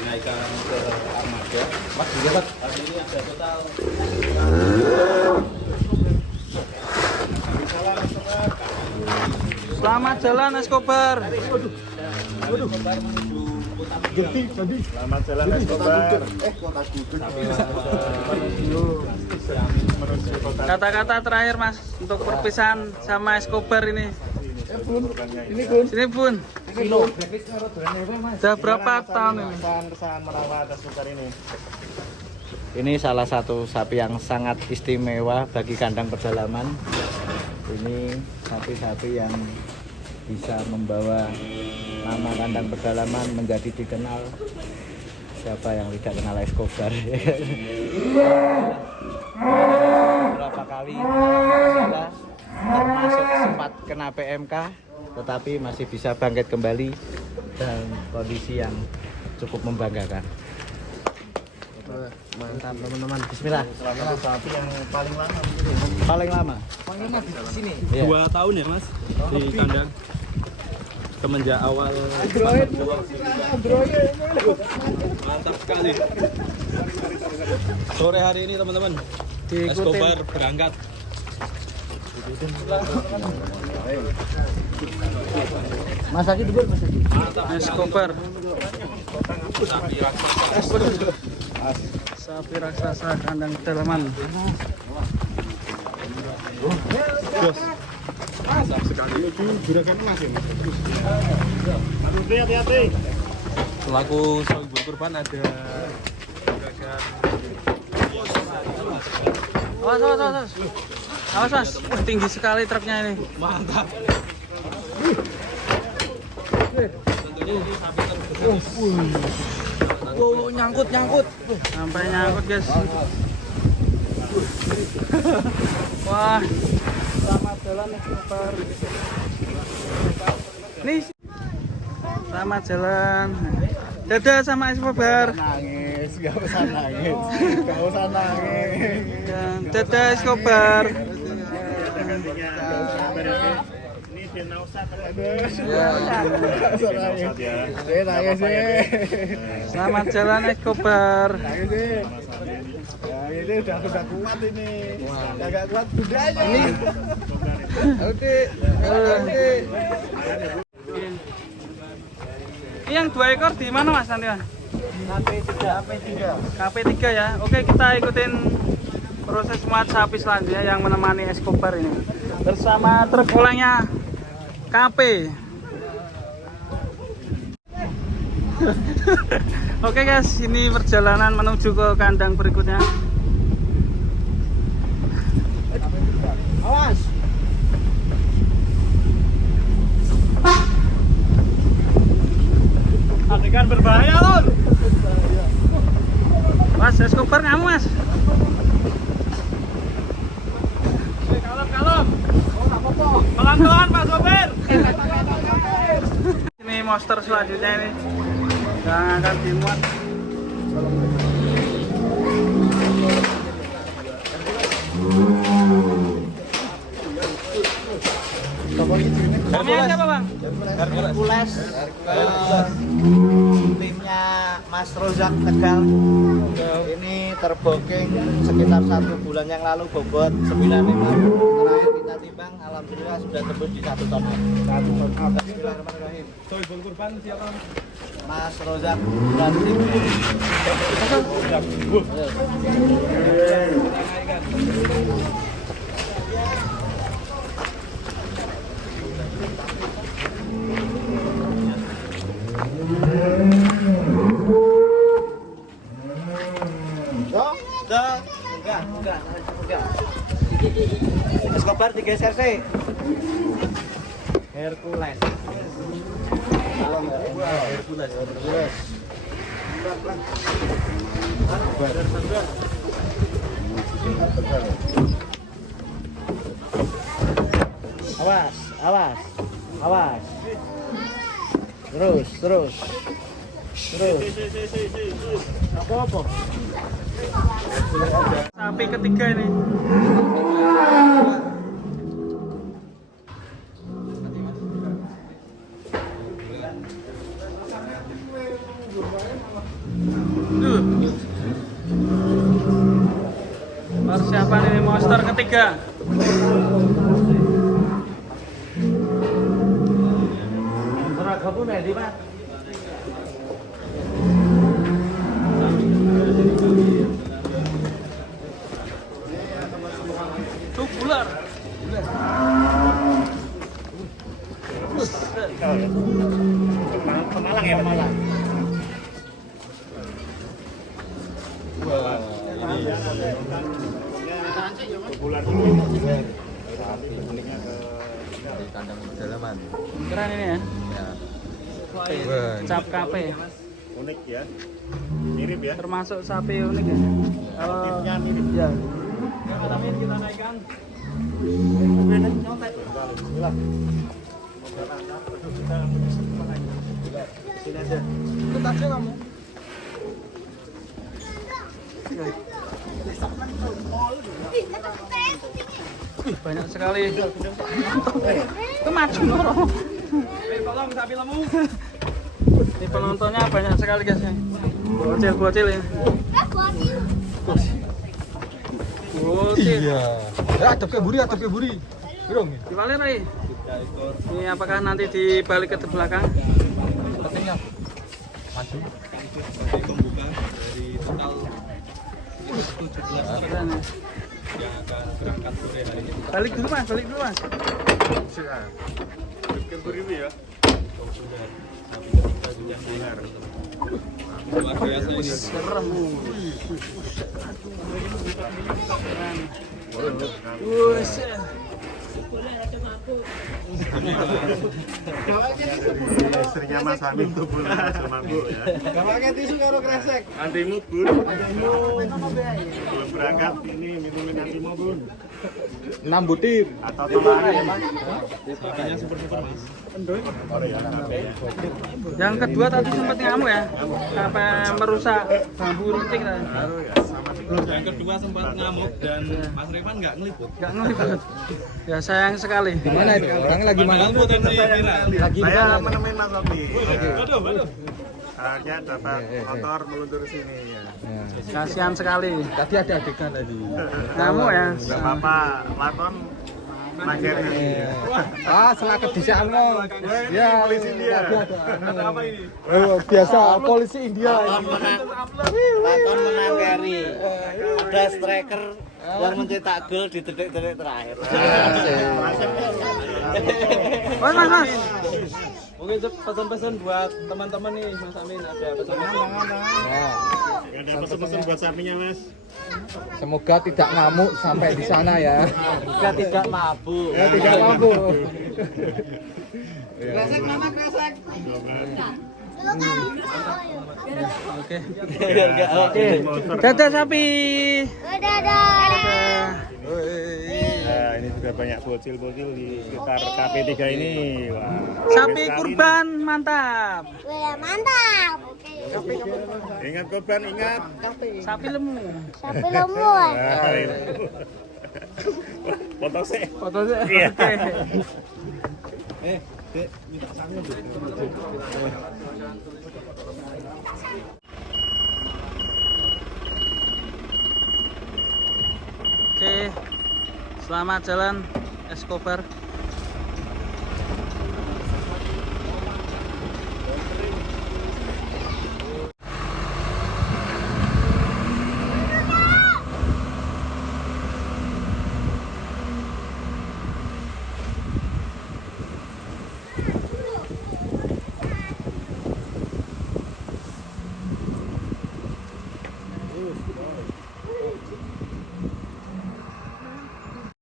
dinaikkan ke armada. Mas, juga Pak. Hari ini ada total. Selamat jalan Escobar. Selamat jalan Escobar. Kata-kata terakhir Mas untuk perpisahan sama Escobar ini. Sini Bun. Sudah berapa tahun ini? Kesan merawat Escobar ini. Ini salah satu sapi yang sangat istimewa bagi kandang pedalaman. Ini sapi-sapi yang bisa membawa nama kandang pedalaman menjadi dikenal. Siapa yang tidak kenal Escobar? Berapa kali masalah, termasuk sempat kena PMK, tetapi masih bisa bangkit kembali dan kondisi yang cukup membanggakan. Mantap teman-teman, bismillah. Salah satu sapi yang paling lama Paling lama di sini. Iya. 2 tahun ya Mas di kandang. Semenjak awal. Mantap sekali. Sore hari ini teman-teman, Escobar berangkat. Mas Aki dulu, Mas Aki. Escobar. Sapi raksasa. Sapi raksasa kandang pedalaman. Mantap sekali. Hati-hati. Selaku sohibul kurban ada juragan. Awas, awas, awas. Awas Mas, wah tinggi sekali truknya ini. Mantap. Tentunya ini sapi terbesar. Wow, nyangkut. Sampai nyangkut guys. Wah, selamat jalan Escobar. Nih, selamat jalan. Dadah sama Escobar. Nangis, gak usah nangis. Gak usah nangis. Dan dadah Escobar. Ini Denausa Selamat jalan Escobar. Ini udah kuat ini. Agak kuat budaya. Ini yang 2 ekor di mana Mas nanti Mas? KP3 ya. Oke, kita ikutin proses muat sapi selanjutnya yang menemani Escobar ini bersama truk olengnya KP. Oke guys, ini perjalanan menuju ke kandang berikutnya. Awas. Adegan berbahaya Lon. Mas Escobar kamu Mas. Kalem. Pelan-pelan Pak Sopir. Ini monster selanjutnya ini yang akan dimuat. Namanya siapa Bang? Hercules. Timnya Mas Rozak Tegal. Ini terbooking sekitar 1 bulan yang lalu bobot 95. Terakhir kita timbang, alhamdulillah sudah tembus di 1 ton. Bismillahirrahmanirrahim. Sohibul kurban siapa? Mas Rozak dan tim. Enggak. Escobar digeser sih. Hercules. Awas. Terus. Apa? Sapi ketiga ini. 3. Seragam pun ready, Pak. Tubular. Pemalang ya, Pemalang. Bulan Di kandang pedalaman. Keren ini ya. Ya. Cap kape. unik ya. Mirip ya. Termasuk sapi unik ya. Motifnya mirip. Ya. Yang kita naikkan. Sini aja. Ikut aja kamu. Wih, banyak sekali. Itu maju loro. Tolong sapi lemu. Ini penontonnya banyak sekali guys ya. Bocil-bocil ya. Bocil. Ya, atap ke buri. Birong. Gimana Rai? Ini apakah nanti dibalik ke belakang? Pentingnya maju. Dari pembuka dari total 17 Keren ya. yang akan berangkat sore hari ini. Balik dulu mas. Beribu ya. Sapi ketiga sudah dengar. Luar biasa ini. Serem. Buset. Istrinya Mas Amin tuh bulan mampu ya. Gawangnya tisu karo kresek. Antimu bun. Belum berangkat ini minumin antimu bun. 6 butir. Atau tolongan ya Mas. Sapinya super-super Mas. Oh ya, namanya. Yang kedua tadi sempat ngamuk ya, sampai merusak bambu runcing tadi. Baru ya, sama Yang kedua sempat ngamuk dan Mas Revan nggak ngeliput. Nggak ngeliput. Ya sayang sekali. Mana itu? Orang lagi mana? Padahal potensi viral. Lagi Saya menemuin Mas Oki. Waduh. Akhirnya dapat motor meluncur sini ya. Kasihan sekali. Tadi ada adegan tadi. Ngamuk ya. Gak apa-apa, lakon mageri. Ah, selakat di sana. Ya, polisi India. Kata apa ini? Biasa polisi India. Lakon menanggari ada striker yang mencetak gol di detik-detik terakhir. Mas. Mungkin pesan-pesan buat teman-teman nih Mas Amin, ada pesan-pesan. Ada pesan-pesan buat sapinya Mas. Semoga tidak ngamuk sampai di sana ya. Jika tidak mabuk. Ya, tidak mabuk. Kresek mana kresek? Oke. Oke. Dadah sapi. Nah, ini juga banyak bocil-bocil di sekitar KP3 ini. Wah, Sapi sekali kurban mantap. Mantap. nih. Ingat kurban, ingat. Sapi lemu. Sapi lemur. Nah, ini. Foto sih. Fotonya. Iya. Oke. Oke. Selamat jalan Escobar.